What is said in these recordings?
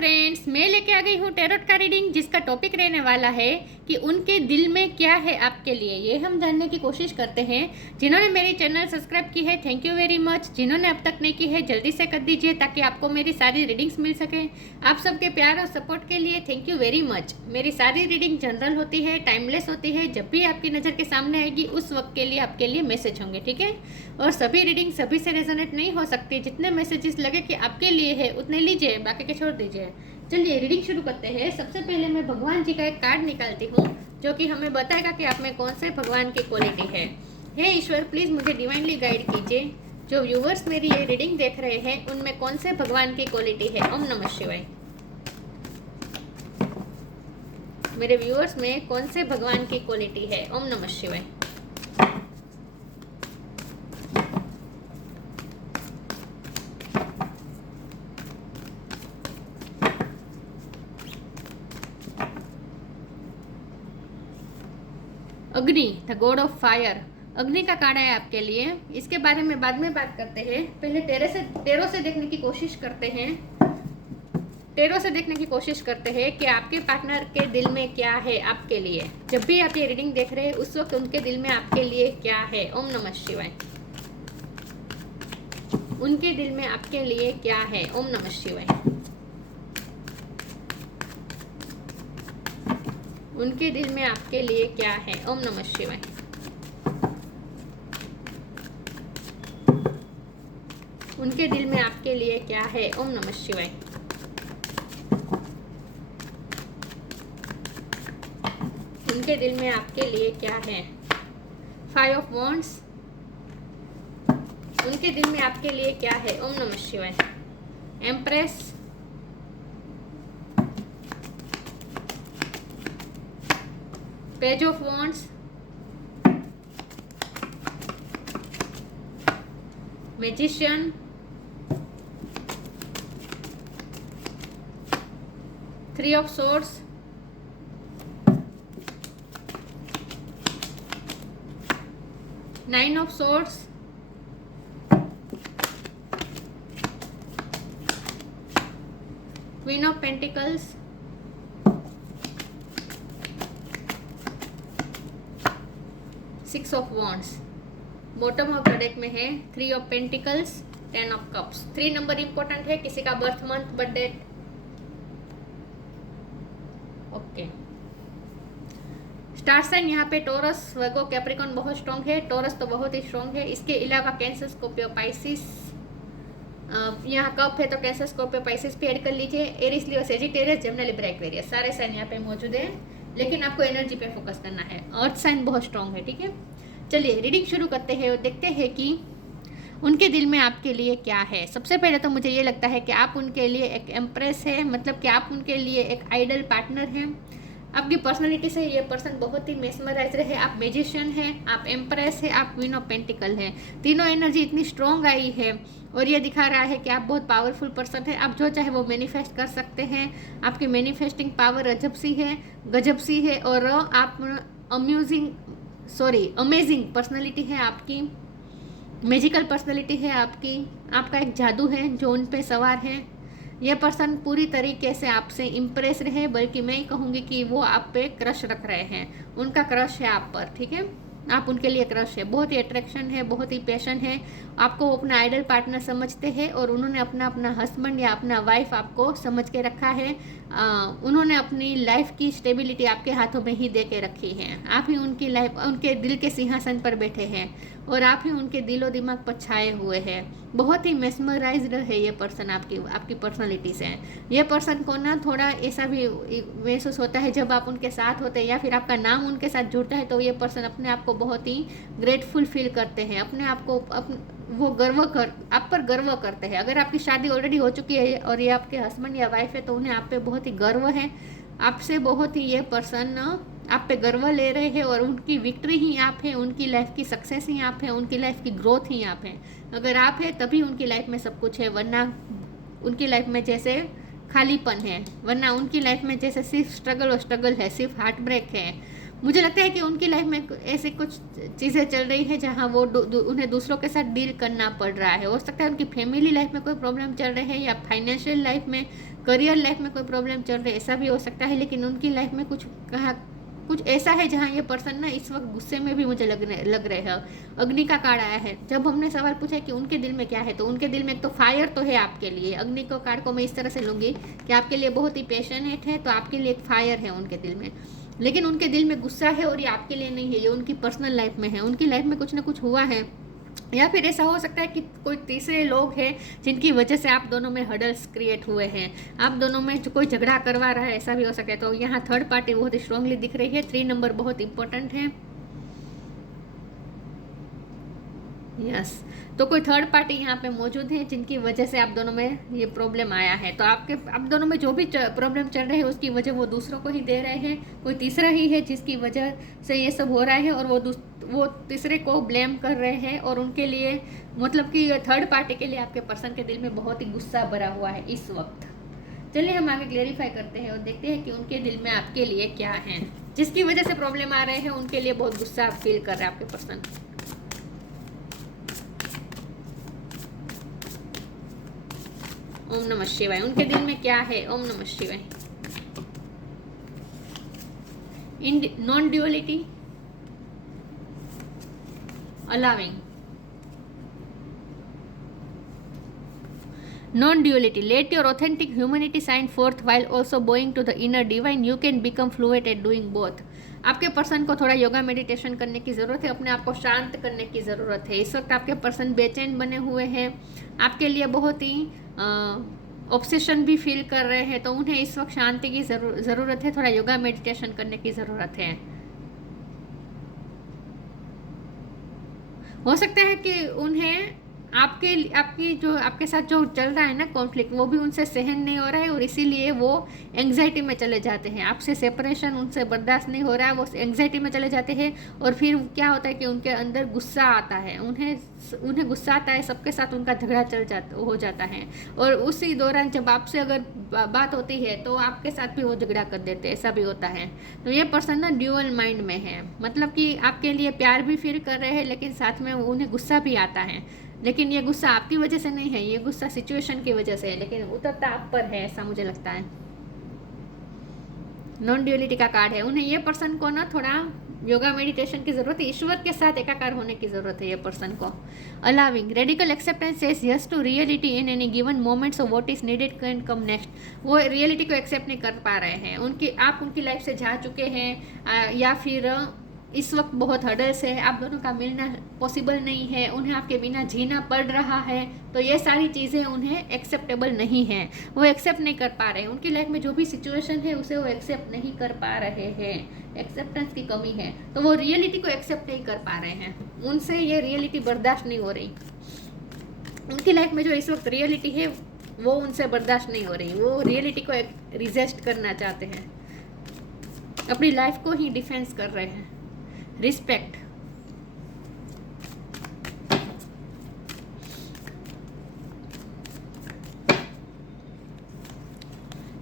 Friends, मैं लेके आ गई हूँ टैरोट का रीडिंग, जिसका टॉपिक रहने वाला है कि उनके दिल में क्या है आपके लिए। ये हम जानने की कोशिश करते हैं। जिन्होंने मेरी चैनल सब्सक्राइब की है, थैंक यू वेरी मच। जिन्होंने अब तक नहीं की है, जल्दी से कर दीजिए ताकि आपको मेरी सारी रीडिंग्स मिल सके। आप सबके प्यार और सपोर्ट के लिए थैंक यू वेरी मच। मेरी सारी रीडिंग जनरल होती है, टाइमलेस होती है। जब भी आपकी नज़र के सामने आएगी उस वक्त के लिए आपके लिए मैसेज होंगे, ठीक है। और सभी रीडिंग सभी से रेजोनेट नहीं हो सकती। जितने मैसेजेस लगे कि आपके लिए है उतने लीजिए, बाकी के छोड़ दीजिए। चलिए रीडिंग शुरू करते हैं। सबसे पहले मैं भगवान जी का एक कार्ड निकालती हूँ जो कि हमें बताएगा कि आप में कौन से भगवान की क्वालिटी है। हे ईश्वर, प्लीज़ मुझे डिवाइनली गाइड कीजिए। जो व्यूवर्स मेरी ये रीडिंग देख रहे हैं उनमें कौन से भगवान की क्वालिटी है। ओम नमः शिवाय। मेरे व्यूवर्स में कौन से भगवान की क्वालिटी है। ओम नमः शिवाय। अग्नि, द गॉड ऑफ फायर। अग्नि का कार्ड है आपके लिए। इसके बारे में बाद में बात करते हैं। पहले टेरो से देखने की कोशिश करते हैं। टेरो से देखने की कोशिश करते हैं कि आपके पार्टनर के दिल में क्या है आपके लिए। जब भी आप ये रीडिंग देख रहे हैं उस वक्त उनके दिल में आपके लिए क्या है। ओम नमः शिवाय। उनके दिल में आपके लिए क्या है। ओम नमः शिवाय। उनके दिल में आपके लिए क्या है। ओम नमः शिवाय। उनके दिल में आपके लिए क्या है। ओम नमः शिवाय। उनके दिल में आपके लिए क्या है। 5 ऑफ वॉन्ड्स। उनके दिल में आपके लिए क्या है। ओम नमः शिवाय। Empress. Page of wands. Magician. 3 of swords. Nine of swords. Queen of pentacles. Six of wands. Bottom of the deck में है 3 of pentacles, 10 of cups. 3 number important है। किसी का birth month, birth date. Okay. Star sign यहाँ पे Taurus, Virgo, Capricorn बहुत strong है। Taurus तो बहुत ही स्ट्रॉन्ग है। इसके अलावा कैंसर, स्कॉर्पियो, पाइसिस। यहाँ कप है तो कैंसर, स्कॉर्पियो, पाइसिस भी ऐड कर लीजिए। एरिस, लियो, सेजिटेरियस, जेमिनी, लिब्रा, एक्वेरियस, सारे साइन यहाँ पे मौजूद है। लेकिन आपको एनर्जी पे फोकस करना है। अर्थ साइन बहुत स्ट्रॉन्ग है, ठीक है। चलिए रीडिंग शुरू करते हैं और देखते हैं कि उनके दिल में आपके लिए क्या है। सबसे पहले तो मुझे ये लगता है कि आप उनके लिए एक एम्प्रेस है, मतलब कि आप उनके लिए एक आइडल पार्टनर हैं। आपकी पर्सनालिटी से ये पर्सन बहुत ही मेस्मराइजर है। आप मैजिशियन हैं, आप एम्प्रेस है, आप क्वीन ऑफ पेंटिकल है। तीनों एनर्जी इतनी स्ट्रॉन्ग आई है और ये दिखा रहा है कि आप बहुत पावरफुल पर्सन है। आप जो चाहे वो मैनिफेस्ट कर सकते हैं। आपकी मैनिफेस्टिंग पावर अजब सी है, गजब सी है। और आप अमेजिंग पर्सनालिटी है आपकी, मैजिकल पर्सनालिटी है आपकी। आपका एक जादू है जो उन पे सवार है। यह पर्सन पूरी तरीके से आपसे इम्प्रेस रहे, बल्कि मैं कहूँगी कि वो आप पे क्रश रख रहे हैं। उनका क्रश है आप पर, ठीक है। आप उनके लिए क्रश है, बहुत ही अट्रैक्शन है, बहुत ही पैशन है। आपको वो अपना आइडल पार्टनर समझते हैं और उन्होंने अपना हस्बैंड या अपना वाइफ आपको समझ के रखा है। उन्होंने अपनी लाइफ की स्टेबिलिटी आपके हाथों में ही दे के रखी है। आप ही उनकी लाइफ, उनके दिल के सिंहासन पर बैठे हैं और आप ही उनके दिलो दिमाग पर छाए हुए हैं। बहुत ही मेस्मराइज्ड है ये पर्सन आपकी पर्सनालिटी से। ये पर्सन को ना थोड़ा ऐसा भी महसूस होता है जब आप उनके साथ होते हैं या फिर आपका नाम उनके साथ जुड़ता है तो ये पर्सन अपने आप को बहुत ही ग्रेटफुल फील करते हैं। अपने आप को वो आप पर गर्व करते हैं। अगर आपकी शादी ऑलरेडी हो चुकी है और ये आपके हस्बैंड या वाइफ है तो उन्हें आप पे बहुत ही गर्व है। आपसे बहुत ही ये पर्सन आप पे गर्व ले रहे हैं और उनकी विक्ट्री ही आप है, उनकी लाइफ की सक्सेस ही आप है, उनकी लाइफ की ग्रोथ ही आप है। अगर आप है तभी उनकी लाइफ में सब कुछ है, वरना उनकी लाइफ में जैसे खालीपन है, वरना उनकी लाइफ में जैसे सिर्फ स्ट्रगल और स्ट्रगल है, सिर्फ हार्ट ब्रेक है। मुझे लगता है कि उनकी लाइफ में ऐसी कुछ चीज़ें चल रही है जहाँ वो उन्हें दूसरों के साथ डील करना पड़ रहा है। हो सकता है उनकी फैमिली लाइफ में कोई प्रॉब्लम चल रहे हैं या फाइनेंशियल लाइफ में करियर लाइफ में कोई प्रॉब्लम चल रही है, ऐसा भी हो सकता है। लेकिन उनकी लाइफ में कुछ ऐसा है जहाँ ये पर्सन ना इस वक्त गुस्से में भी मुझे लग रहे हैं। अग्नि का कार्ड आया है। जब हमने सवाल पूछा कि उनके दिल में क्या है, तो उनके दिल में एक तो फायर तो है आपके लिए। अग्नि को कार्ड को मैं इस तरह से लूँगी कि आपके लिए बहुत ही पैशनेट है, तो आपके लिए एक फायर है उनके दिल में। लेकिन उनके दिल में गुस्सा है और ये आपके लिए नहीं है, ये उनकी पर्सनल लाइफ में है। उनकी लाइफ में कुछ ना कुछ हुआ है, या फिर ऐसा हो सकता है कि कोई तीसरे लोग हैं जिनकी वजह से आप दोनों में हर्डल्स क्रिएट हुए हैं, आप दोनों में जो कोई झगड़ा करवा रहा है, ऐसा भी हो सकता है। तो यहाँ थर्ड पार्टी बहुत ही स्ट्रांगली दिख रही है। 3 नंबर बहुत इंपॉर्टेंट है। यस, तो कोई थर्ड पार्टी यहाँ पे मौजूद है जिनकी वजह से आप दोनों में ये प्रॉब्लम आया है। तो आप दोनों में जो भी प्रॉब्लम चल रहे हैं उसकी वजह वो दूसरों को ही दे रहे हैं। कोई तीसरा ही है जिसकी वजह से ये सब हो रहा है, और वो तीसरे को ब्लेम कर रहे हैं। और उनके लिए मतलब कि थर्ड पार्टी के लिए आपके पर्सन के दिल में बहुत ही गुस्सा भरा हुआ है इस वक्त। चलिए हम आगे क्लेरिफाई करते हैं और देखते हैं कि उनके दिल में आपके लिए क्या है, जिसकी वजह से प्रॉब्लम आ रहे हैं। उनके लिए बहुत गुस्सा फील कर रहे हैं आपके पर्सन। ओम नमः शिवाय। उनके दिल में क्या है? ओम नमः शिवाय। Non duality, allowing, non-duality. Let your authentic humanity shine forth while also bowing to the inner divine. You can become fluent at doing both. आपके पर्सन को थोड़ा योगा मेडिटेशन करने की ज़रूरत है, अपने आप को शांत करने की ज़रूरत है। इस वक्त आपके पर्सन बेचैन बने हुए हैं, आपके लिए बहुत ही ऑब्सेशन भी फील कर रहे हैं। तो उन्हें इस वक्त शांति की ज़रूरत है, थोड़ा योगा मेडिटेशन करने की ज़रूरत है। हो सकता है कि उन्हें आपके साथ जो चल रहा है ना कॉन्फ्लिक्ट, वो भी उनसे सहन नहीं हो रहा है, और इसीलिए वो एंग्जाइटी में चले जाते हैं। आपसे सेपरेशन उनसे बर्दाश्त नहीं हो रहा है, वो एंग्जाइटी में चले जाते हैं। और फिर क्या होता है कि उनके अंदर गुस्सा आता है, उन्हें गुस्सा आता है, सबके साथ उनका झगड़ा हो जाता है। और उसी दौरान जब आपसे अगर बात होती है तो आपके साथ भी वो झगड़ा कर देते हैं, ऐसा भी होता है। तो ये पर्सन ना ड्यूअल माइंड में है, मतलब कि आपके लिए प्यार भी फील कर रहे हैं, लेकिन साथ में उन्हें गुस्सा भी आता है। लेकिन ये गुस्सा आपकी वजह से नहीं है, ये गुस्सा सिचुएशन की वजह से है, लेकिन उतरता आप पर है, ऐसा मुझे लगता है। नॉन ड्यूअलिटी का कार्ड है। उन्हें ये पर्सन को ना थोड़ा योगा मेडिटेशन की जरूरत है, ईश्वर के साथ एकाकार होने की जरूरत है ये पर्सन को। Allowing, radical acceptance says yes to reality in any given moment, so what is needed can come next. वो रियलिटी को एक्सेप्ट नहीं कर पा रहे हैं। आप उनकी लाइफ से जा चुके हैं, या फिर इस वक्त बहुत हर्डल्स है, आप दोनों का मिलना पॉसिबल नहीं है, उन्हें आपके बिना जीना पड़ रहा है। तो ये सारी चीज़ें उन्हें एक्सेप्टेबल नहीं है, वो एक्सेप्ट नहीं कर पा रहे हैं। उनकी लाइफ में जो भी सिचुएशन है उसे वो एक्सेप्ट नहीं कर पा रहे हैं, एक्सेप्टेंस की कमी है। तो वो रियलिटी को एक्सेप्ट नहीं कर पा रहे हैं, उनसे ये रियलिटी बर्दाश्त नहीं हो रही। उनकी लाइफ में जो इस वक्त रियलिटी है वो उनसे बर्दाश्त नहीं हो रही, वो रियलिटी को रिजेस्ट करना चाहते हैं, अपनी लाइफ को ही डिफेंस कर रहे हैं। Respect,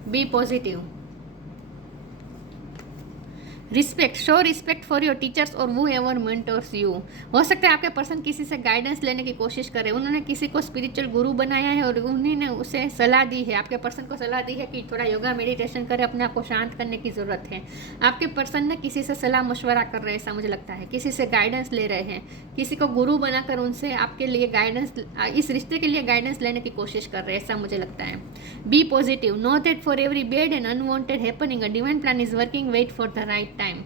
be positive, respect, show respect for your teachers और वो एवर मेंटर्स यू। हो सकता है आपके पर्सन किसी से गाइडेंस लेने की कोशिश करे, उन्होंने किसी को स्पिरिचुअल गुरु बनाया है और उन्होंने उसे सलाह दी है, आपके पर्सन को सलाह दी है कि थोड़ा योगा मेडिटेशन करे, अपने आप को शांत करने की ज़रूरत है। आपके पर्सन ने किसी से सलाह मशवरा कर रहे हैं, ऐसा मुझे लगता है, किसी से गाइडेंस ले रहे हैं, किसी को गुरु बनाकर उनसे आपके लिए गाइडेंस, इस रिश्ते के लिए गाइडेंस लेने की कोशिश कर रहे हैं, ऐसा मुझे लगता है। Be positive, know that for every bad and unwanted happening a divine plan is working, wait for the right time.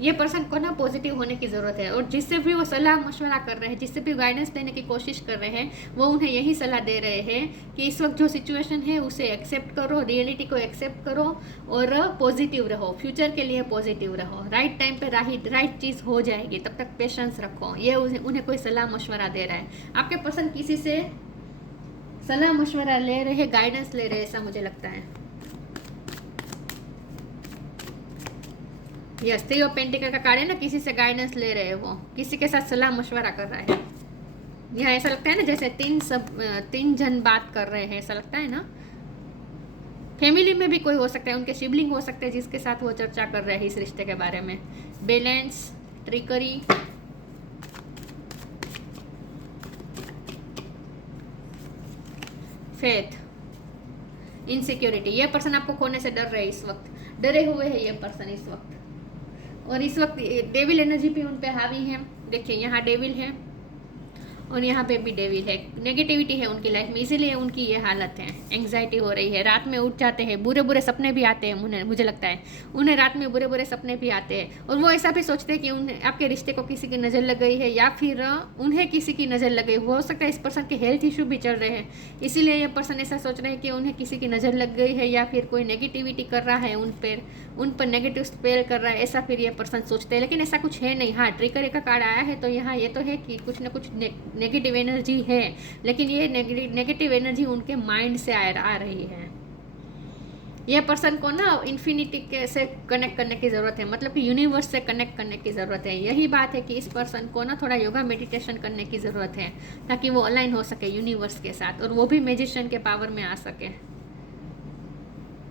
ये पर्सन को ना पॉजिटिव होने की ज़रूरत है, और जिससे भी वो सलाह मशवरा कर रहे हैं, जिससे भी गाइडेंस देने की कोशिश कर रहे हैं, वो उन्हें यही सलाह दे रहे हैं कि इस वक्त जो सिचुएशन है उसे एक्सेप्ट करो, रियलिटी को एक्सेप्ट करो और पॉजिटिव रहो, फ्यूचर के लिए पॉजिटिव रहो, राइट टाइम पे राइट चीज़ हो जाएगी, तब तक पेशेंस रखो। ये उन्हें कोई सलाह मशवरा दे रहा है। आपके पर्सन किसी से सलाह मशवरा ले रहे हैं, गाइडेंस ले रहे हैं, ऐसा मुझे लगता है। यस, थ्री ऑफ पेंटिकल का कार्ड है ना, किसी से गाइडेंस ले रहे हैं, वो किसी के साथ सलाह मशवरा कर रहा है। यहाँ ऐसा लगता है ना जैसे तीन जन बात कर रहे हैं, ऐसा लगता है ना। फैमिली में भी कोई हो सकता है, उनके सिबलिंग हो सकते हैं जिसके साथ वो चर्चा कर रहे हैं इस रिश्ते के बारे में। बैलेंस, ट्रिकरी, फेथ, इनसिक्योरिटी, ये पर्सन आपको खोने से डर रहे इस वक्त, डरे हुए है ये पर्सन इस वक्त। और इस वक्त डेविल एनर्जी भी उन पे हावी है। देखिए यहाँ डेविल है और यहाँ पे भी डेविल है, नेगेटिविटी है उनकी लाइफ में, इसीलिए उनकी ये हालत है, एंग्जाइटी हो रही है, रात में उठ जाते हैं, बुरे बुरे सपने भी आते हैं, मुझे लगता है उन्हें रात में बुरे बुरे सपने भी आते हैं। और वो ऐसा भी सोचते हैं कि उन्हें आपके रिश्ते को किसी की नज़र लग गई है या फिर उन्हें किसी की नज़र लग गई। हो सकता है इस पर्सन के हेल्थ इशू भी चल रहे हैं, इसीलिए ये पर्सन ऐसा सोच रहे हैं कि उन्हें किसी की नज़र लग गई है या फिर कोई नेगेटिविटी कर रहा है उन पर नेगेटिव स्पेल कर रहा है, ऐसा फिर ये पर्सन सोचते हैं। लेकिन ऐसा कुछ है नहीं। हाँ, ट्रिगर का कार्ड आया है तो यहाँ ये तो है कि कुछ ना कुछ नेगेटिव एनर्जी है, लेकिन ये नेगेटिव एनर्जी उनके माइंड से आ रही है। ये पर्सन को ना इन्फिनिटी से कनेक्ट करने की ज़रूरत है, मतलब कि यूनिवर्स से कनेक्ट करने की ज़रूरत है। यही बात है कि इस पर्सन को ना थोड़ा योगा मेडिटेशन करने की ज़रूरत है ताकि वो अलाइन हो सके यूनिवर्स के साथ, और वो भी मैजिशियन के पावर में आ सके।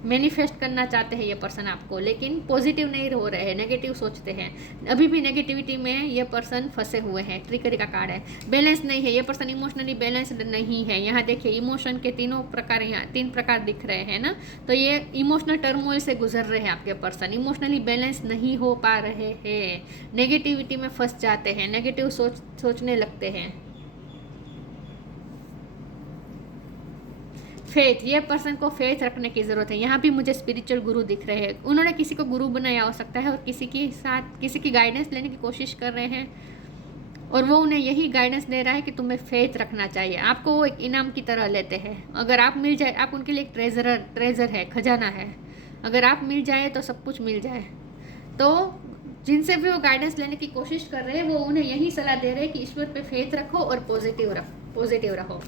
मैनिफेस्ट करना चाहते हैं ये पर्सन आपको, लेकिन पॉजिटिव नहीं हो रहे हैं, नेगेटिव सोचते हैं, अभी भी नेगेटिविटी में ये पर्सन फंसे हुए हैं। ट्रिकर का कार्ड है, बैलेंस नहीं है, ये पर्सन इमोशनली बैलेंस्ड नहीं है। यहाँ देखिए इमोशन के तीनों प्रकार, यहाँ 3 प्रकार दिख रहे हैं ना, तो ये इमोशनल टर्मोइल से गुजर रहे हैं आपके पर्सन, इमोशनली बैलेंस नहीं हो पा रहे हैं, नेगेटिविटी में फंस जाते हैं, नेगेटिव सोचने लगते हैं। फेथ, ये पर्सन को फेथ रखने की ज़रूरत है। यहाँ भी मुझे स्पिरिचुअल गुरु दिख रहे हैं, उन्होंने किसी को गुरु बनाया हो सकता है और किसी की गाइडेंस लेने की कोशिश कर रहे हैं, और वो उन्हें यही गाइडेंस दे रहा है कि तुम्हें फेथ रखना चाहिए। आपको वो एक इनाम की तरह लेते हैं, अगर आप मिल जाए, आप उनके लिए एक ट्रेजर है, खजाना है, अगर आप मिल जाए तो सब कुछ मिल जाए। तो जिनसे भी वो गाइडेंस लेने की कोशिश कर रहे हैं वो उन्हें यही सलाह दे रहे हैं कि ईश्वर पे फेथ रखो और पॉजिटिव रहो।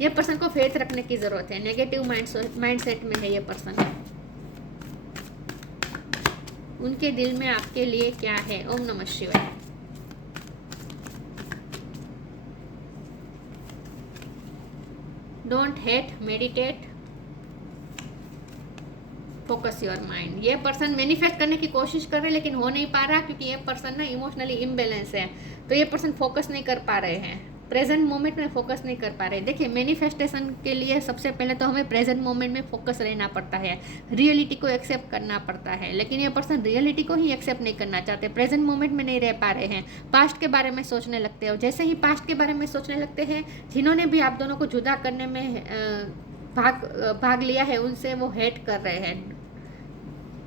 ये पर्सन को फेथ रखने की जरूरत है, नेगेटिव माइंडसेट में है ये पर्सन। उनके दिल में आपके लिए क्या है? ओम नमः शिवाय। Don't hate, meditate, focus your mind. ये पर्सन मैनिफेस्ट करने की कोशिश कर रहे हैं लेकिन हो नहीं पा रहा, क्योंकि ये पर्सन ना इमोशनली इम्बैलेंस है, तो ये पर्सन फोकस नहीं कर पा रहे हैं, प्रेजेंट मोमेंट में फोकस नहीं कर पा रहे। देखिए मैनिफेस्टेशन के लिए सबसे पहले तो हमें प्रेजेंट मोमेंट में फोकस रहना पड़ता है, रियलिटी को एक्सेप्ट करना पड़ता है, लेकिन ये पर्सन रियलिटी को ही एक्सेप्ट नहीं करना चाहते, प्रेजेंट मोमेंट में नहीं रह पा रहे हैं, पास्ट के बारे में सोचने लगते हैं। जैसे ही पास्ट के बारे में सोचने लगते हैं, जिन्होंने भी आप दोनों को जुदा करने में भाग लिया है उनसे वो हेट कर रहे हैं।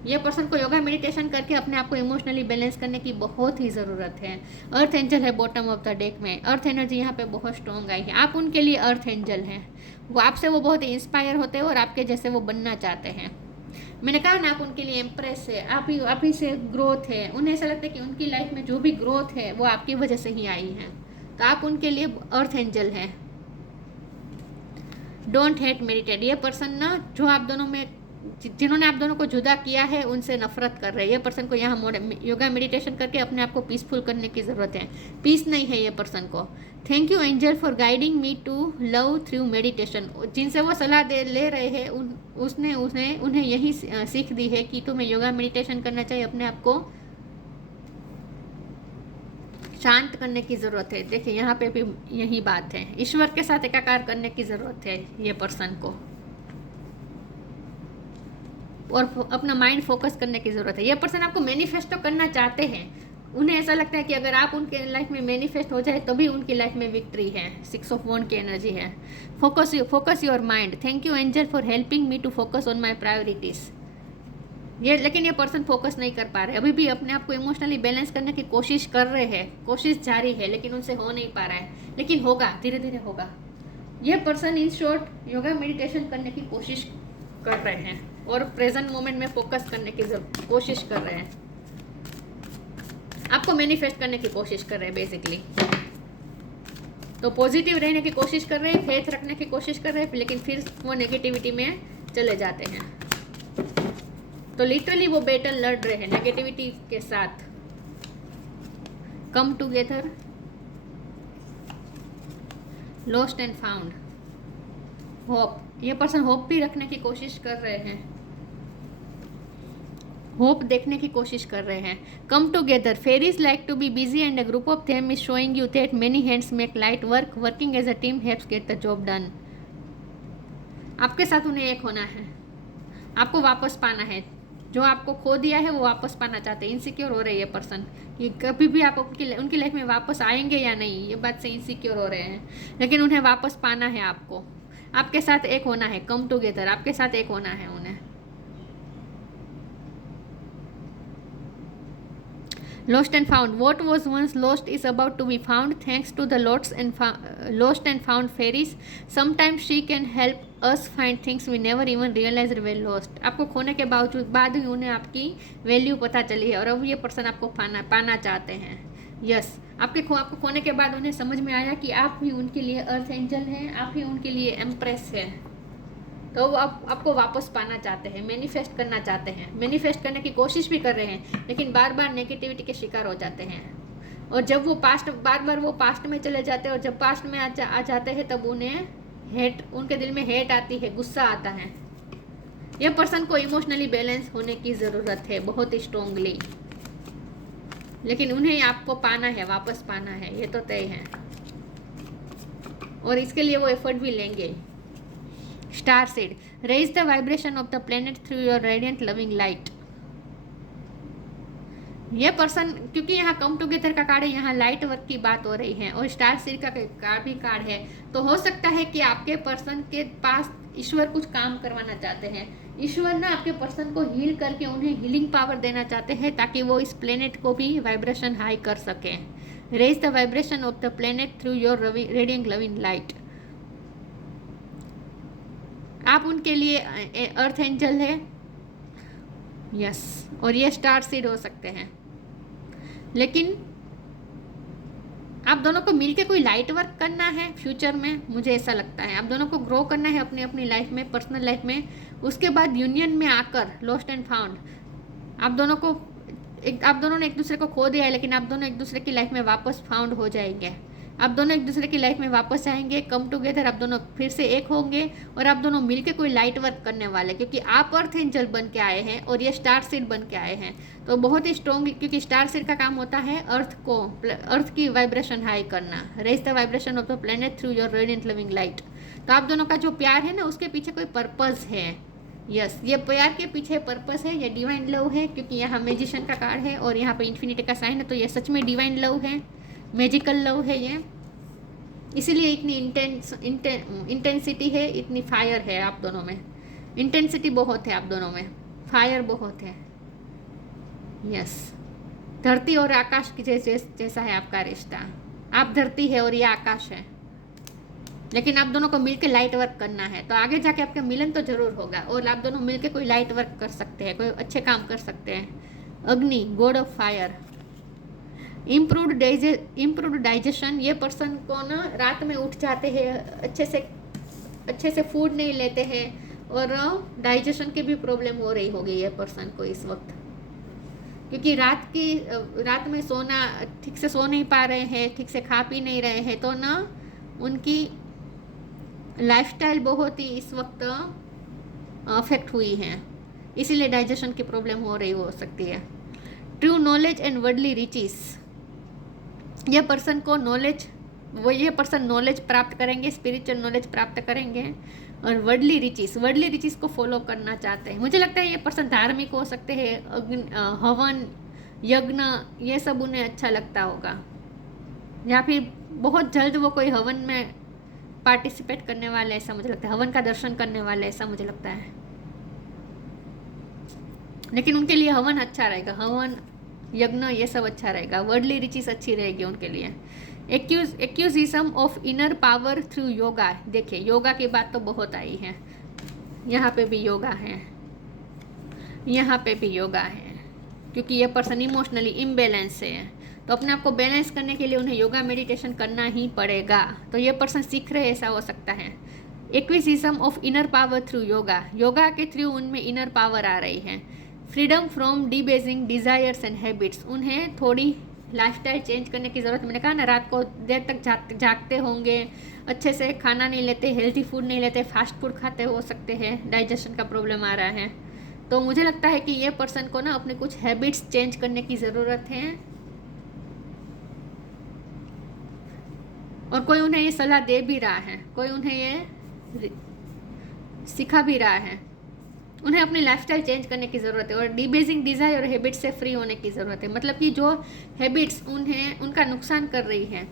ये पर्सन को योगा मेडिटेशन करके अपने आप को इमोशनली बैलेंस करने की बहुत ही ज़रूरत है। अर्थ एंजल है बॉटम ऑफ द डेक में, अर्थ एनर्जी यहाँ पे बहुत स्ट्रॉन्ग आई है, आप उनके लिए अर्थ एंजल हैं, वो आपसे वो बहुत इंस्पायर होते हैं और आपके जैसे वो बनना चाहते हैं। मैंने कहा ना आप उनके लिए इम्प्रेस है, आप ही से ग्रोथ है, उन्हें ऐसा लगता है कि उनकी लाइफ में जो भी ग्रोथ है वो आपकी वजह से ही आई है, तो आप उनके लिए अर्थ एंजल हैं। Don't hate, meditate. ये पर्सन ना जो आप दोनों में जिन्होंने आप दोनों को जुदा किया है उनसे नफरत कर रहे हैं। ये पर्सन को यहाँ योगा मेडिटेशन करके अपने आप को पीसफुल करने की ज़रूरत है, पीस नहीं है ये पर्सन को। Thank you angel for guiding me to love through meditation. जिनसे वो सलाह ले रहे हैं उन्हें यही सीख दी है कि तुम्हें योगा मेडिटेशन करना चाहिए, अपने आप को शांत करने की ज़रूरत है। देखिए यहाँ पे भी यही बात है, ईश्वर के साथ एकाकार करने की ज़रूरत है ये पर्सन को, और अपना माइंड फोकस करने की ज़रूरत है। ये पर्सन आपको मैनिफेस्ट तो करना चाहते हैं, उन्हें ऐसा लगता है कि अगर आप उनके लाइफ में मैनिफेस्ट हो जाए तभी उनकी लाइफ में विक्ट्री है। 6 ऑफ वॉन्ड की एनर्जी है। Focus your mind. Thank you angel for helping me to focus on my priorities. लेकिन ये पर्सन फोकस नहीं कर पा रहे, अभी भी अपने आप को इमोशनली बैलेंस करने की कोशिश कर रहे हैं, कोशिश जारी है लेकिन उनसे हो नहीं पा रहा है, लेकिन होगा, धीरे धीरे होगा। ये person in short yoga meditation करने की कोशिश कर रहे हैं और प्रेजेंट मोमेंट में फोकस करने की कोशिश कर रहे हैं, आपको मैनिफेस्ट करने की कोशिश कर रहे हैं बेसिकली। तो पॉजिटिव रहने की कोशिश कर रहे हैं, फेथ रखने की कोशिश कर रहे हैं, लेकिन फिर वो नेगेटिविटी में चले जाते हैं। तो लिटरली वो बैटल लड़ रहे हैं नेगेटिविटी के साथ। Come together, lost and found, hope. ये पर्सन होप भी रखने की कोशिश कर रहे हैं, होप देखने की कोशिश कर रहे हैं। Come together, fairies like to be busy and a group of them is showing you that many hands make light work, working as a team helps get the job done. आपके साथ उन्हें एक होना है। आपको वापस पाना है, जो आपको खो दिया है वो वापस पाना चाहते हैं। इनसिक्योर हो रही है पर्सन कि कभी भी आप उनकी लाइफ में वापस आएंगे या नहीं, ये बात से इनसिक्योर हो रहे हैं, लेकिन उन्हें वापस पाना है। आपको आपके साथ एक होना है, कम टुगेदर, आपके साथ एक होना है उन्हें। Lost and found. What was once lost is about to be found thanks to the lost and found fairies. Sometimes she can help us find things we never even realized were lost. आपको खोने के बावजूद बाद ही उन्हें आपकी value पता चली है और अब ये पर्सन आपको पाना चाहते हैं। यस, आपको खोने के बाद उन्हें समझ में आया कि आप ही उनके लिए अर्थ एंजल हैं, आप ही उनके लिए एम्प्रेस है। तो वो आपको वापस पाना चाहते हैं, मैनिफेस्ट करना चाहते हैं, मैनिफेस्ट करने की कोशिश भी कर रहे हैं, लेकिन बार बार नेगेटिविटी के शिकार हो जाते हैं। और जब वो बार बार वो पास्ट में चले जाते हैं और जब पास्ट में आ जाते हैं तब उनके दिल में हेट आती है, गुस्सा आता है। यह पर्सन को इमोशनली बैलेंस होने की ज़रूरत है बहुत ही स्ट्रोंगली, लेकिन उन्हें आपको पाना है, वापस पाना है, ये तो तय है। और इसके लिए वो एफर्ट भी लेंगे। Star seed, raise the vibration of the planet through your radiant loving light. ये पर्सन, क्योंकि यहाँ कम टुगेदर का कार्ड है, यहाँ लाइट वर्क की बात हो रही है और स्टार सीड का कार्ड भी कार्ड है, तो हो सकता है कि आपके पर्सन के पास ईश्वर कुछ काम करवाना चाहते हैं। ईश्वर ना आपके पर्सन को हील करके उन्हें हीलिंग पावर देना चाहते हैं ताकि वो इस प्लेनेट को भी वाइब्रेशन हाई कर सकें। Raise the vibration of the planet through your radiant loving light. आप उनके लिए अर्थ एंजल है, यस, और ये स्टार सीड हो सकते हैं। लेकिन आप दोनों को मिलके कोई लाइट वर्क करना है फ्यूचर में, मुझे ऐसा लगता है। आप दोनों को ग्रो करना है अपनी अपनी लाइफ में, पर्सनल लाइफ में। उसके बाद यूनियन में आकर लॉस्ट एंड फाउंड, आप दोनों ने एक दूसरे को खो दिया है, लेकिन आप दोनों एक दूसरे की लाइफ में वापस फाउंड हो जाएंगे। आप दोनों एक दूसरे की लाइफ में वापस आएंगे, कम टुगेदर, आप दोनों फिर से एक होंगे और आप दोनों मिलके कोई लाइट वर्क करने वाले, क्योंकि आप अर्थ एंजल बन के आए हैं और ये स्टार सीड बन के आए हैं। तो बहुत ही स्ट्रॉन्ग, क्योंकि स्टार सीड का काम होता है अर्थ की वाइब्रेशन हाई करना। Raise the vibration of the planet through your radiant living light. तो आप दोनों का जो प्यार है ना, उसके पीछे कोई पर्पस है। यस, ये प्यार के पीछे पर्पस है, ये डिवाइन लव है, क्योंकि यहाँ मैजिशियन का कार्ड है और यहाँ पे इन्फिनिटी का साइन है, तो ये सच में डिवाइन लव है, मैजिकल लव है ये। इसीलिए इतनी इंटेंसिटी है, इतनी फायर है आप दोनों में। इंटेंसिटी बहुत है आप दोनों में, फायर बहुत है। यस, धरती और आकाश की जैसा है आपका रिश्ता। आप धरती है और ये आकाश है, लेकिन आप दोनों को मिलकर लाइट वर्क करना है, तो आगे जाके आपका मिलन तो जरूर होगा और आप दोनों मिलकर कोई लाइट वर्क कर सकते हैं, कोई अच्छे काम कर सकते हैं। अग्नि, God of fire. Improved digestion, ये पर्सन को ना रात में उठ जाते हैं, अच्छे से फूड नहीं लेते हैं और डाइजेशन की भी प्रॉब्लम हो रही होगी ये पर्सन को इस वक्त, क्योंकि रात में सोना ठीक से सो नहीं पा रहे हैं, ठीक से खा पी नहीं रहे हैं, तो ना उनकी लाइफस्टाइल बहुत ही इस वक्त अफेक्ट हुई है, इसीलिए डाइजेशन की प्रॉब्लम हो रही हो सकती है। True knowledge and worldly riches, ये पर्सन नॉलेज प्राप्त करेंगे, स्पिरिचुअल नॉलेज प्राप्त करेंगे और वर्डली रिचेस को फॉलो करना चाहते हैं। मुझे लगता है ये पर्सन धार्मिक हो सकते हैं, हवन यज्ञ ये सब उन्हें अच्छा लगता होगा, या फिर बहुत जल्द वो कोई हवन में पार्टिसिपेट करने वाले, ऐसा मुझे लगता है, हवन का दर्शन करने वाले, ऐसा मुझे लगता है। लेकिन उनके लिए हवन अच्छा रहेगा, हवन यज्ञ ये सब अच्छा रहेगा, वर्डली रिचेस अच्छी रहेगी उनके लिए। Acquisition of inner power through yoga, देखिए योगा की बात तो बहुत आई है, यहाँ पे भी योगा है, यहाँ पे भी योगा है, क्योंकि ये पर्सन इमोशनली इम्बैलेंस है, तो अपने आप को बैलेंस करने के लिए उन्हें योगा मेडिटेशन करना ही पड़ेगा। तो ये पर्सन सीख रहे, ऐसा हो सकता है। Acquisition of inner power through yoga के थ्रू उनमें इनर पावर आ रही है। Freedom from debasing desires and habits, उन्हें थोड़ी लाइफस्टाइल चेंज करने की ज़रूरत। मैंने कहा ना, रात को देर तक जागते होंगे, अच्छे से खाना नहीं लेते, हेल्थी फूड नहीं लेते, फास्ट फूड खाते हो सकते हैं, डाइजेशन का प्रॉब्लम आ रहा है। तो मुझे लगता है कि ये पर्सन को ना अपने कुछ हैबिट्स चेंज करने की ज़रूरत है, और कोई उन्हें ये सलाह दे भी रहा है, कोई उन्हें ये सिखा भी रहा है, उन्हें अपनी लाइफस्टाइल चेंज करने की ज़रूरत है और डिबेजिंग डिज़ायर और हैबिट्स से फ्री होने की ज़रूरत है। मतलब कि जो हैबिट्स उन्हें उनका नुकसान कर रही है,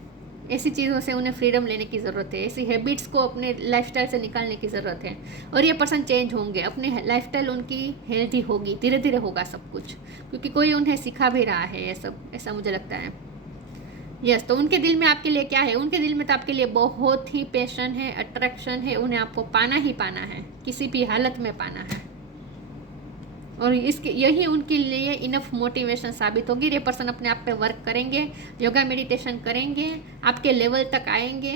ऐसी चीज़ों से उन्हें फ्रीडम लेने की ज़रूरत है, ऐसी हैबिट्स को अपने लाइफस्टाइल से निकालने की ज़रूरत है। और ये पर्सन चेंज होंगे, अपनी लाइफस्टाइल उनकी हेल्दी होगी, धीरे धीरे होगा सब कुछ, क्योंकि कोई उन्हें सिखा भी रहा है ये सब, ऐसा मुझे लगता है। यस, तो उनके दिल में आपके लिए क्या है? उनके दिल में तो आपके लिए बहुत ही पैशन है, अट्रैक्शन है, उन्हें आपको पाना ही पाना है, किसी भी हालत में पाना है। और इसके यही उनके लिए इनफ मोटिवेशन साबित होगी। ये पर्सन अपने आप पे वर्क करेंगे, योगा मेडिटेशन करेंगे, आपके लेवल तक आएंगे।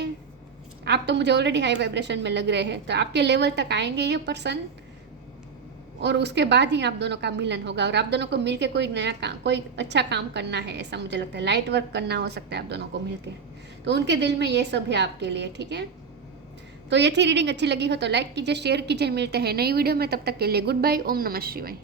आप तो मुझे ऑलरेडी हाई वाइब्रेशन में लग रहे हैं, तो आपके लेवल तक आएंगे ये पर्सन, और उसके बाद ही आप दोनों का मिलन होगा और आप दोनों को मिलके कोई नया काम, कोई अच्छा काम करना है, ऐसा मुझे लगता है। लाइट वर्क करना हो सकता है आप दोनों को मिलके, तो उनके दिल में ये सब है आपके लिए, ठीक है। तो ये थी रीडिंग, अच्छी लगी हो तो लाइक कीजिए, शेयर कीजिए। मिलते हैं नई वीडियो में, तब तक के लिए गुड बाय, ओम नमः शिवाय।